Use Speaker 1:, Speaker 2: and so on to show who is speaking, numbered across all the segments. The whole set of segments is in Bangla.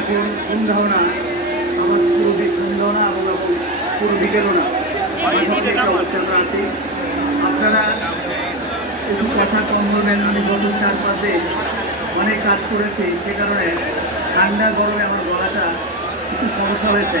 Speaker 1: এখন সন্ধ্যাও না আমার পুরো দিক সন্ধ্যাও না এবং এখন পুরো বিকেলও না আছি। আপনারা একটু কথা কম বলবেন। আমি গত চার পাঁচে অনেক কাজ করেছি। সে কারণে ঠান্ডা গরমে আমার গলাটা একটু সমস্যা হয়েছে।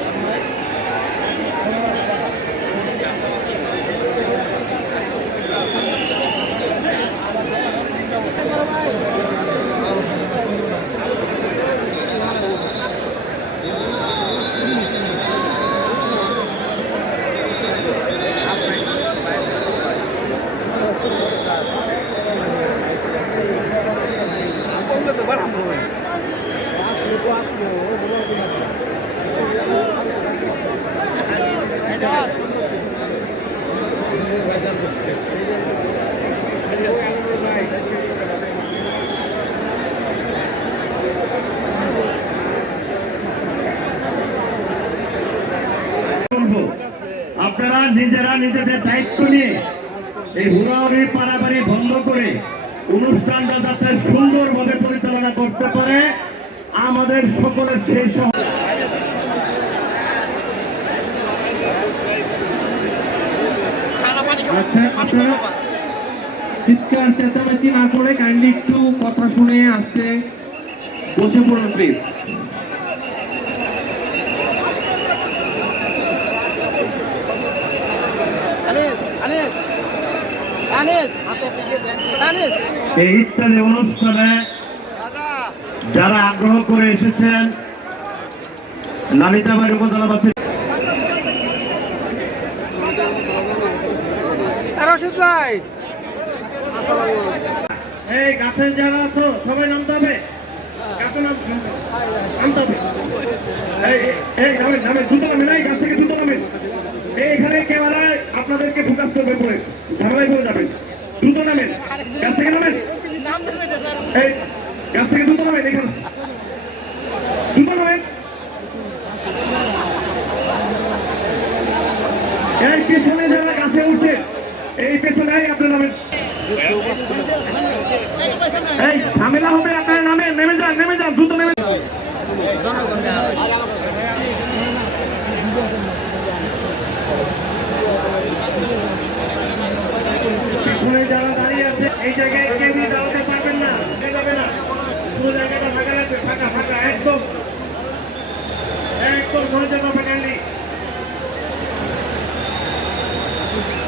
Speaker 2: আপনারা নিজেরা নিজেদের দায়িত্ব নিয়ে এই হুড়াহুড়ি পারাবাড়ি বন্ধ করে অনুষ্ঠানটা যাতে পারে আমাদের সকলের সেই সহ
Speaker 3: আচ্ছা আপনারা চিৎকার চেঁচামেচি না করে কাইন্ডলি একটু কথা শুনে আসতে বসে পড়ুন প্লিজ
Speaker 2: এই ইত্যাদি অনুষ্ঠানে যারা আগ্রহ করে এসেছেন নালিতাবাড়ি উপজেলাবাসী এই গাছে যারা আছো সবাই নামতে হবে। গাছে নাম- নামতে হবে। এই দ্রুত নামেন এই গাছ থেকে ক্যামেরা আপনাদেরকে ফোকাস করবে পরে ঝামেলায় পড়ে যাবেন। দ্রুত নামেন। গাছ থেকে নামেন। এই গাছ থেকে দ্রুত নামেন এখানে দ্রুত নামেন এই পেছনে যারা গাছে উঠছে, এই পেছনে আপনি নামেন। এই ঝামেলা হবে, আপনারা নামেন, নেমে যান নেমে যান, দ্রুত নেমে। পিছনে যারা দাঁড়িয়ে আছে, এই জায়গায় Thank you.